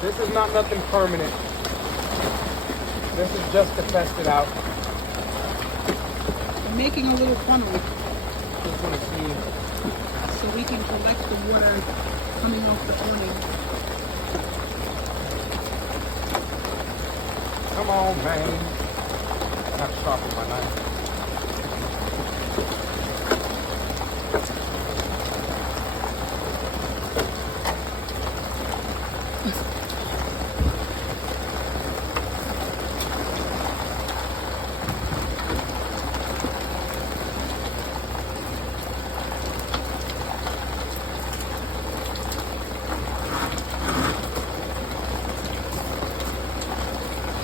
This is not nothing permanent. This is just to test it out. I'm making a little funnel Just want to see. so we can collect the water coming off the awning. Come on, man. I have to sharpen my knife.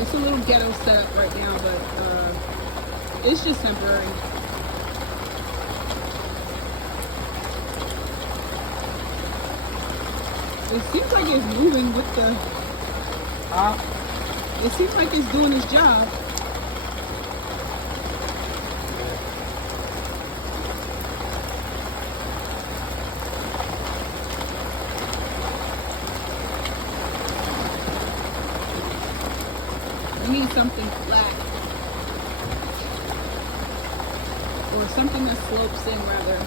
It's a little ghetto setup right now, but it's just temporary. It seems like it's moving with the... It seems like it's doing its job. We need something flat. Or something that slopes in rather.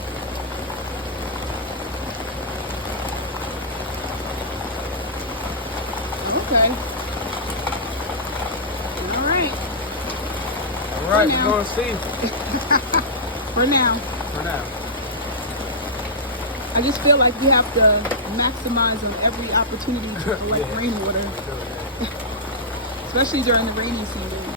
Okay. Alright. Alright, we're going to see. For now. For now. I just feel like we have to maximize on every opportunity to collect rainwater. Especially during the rainy season.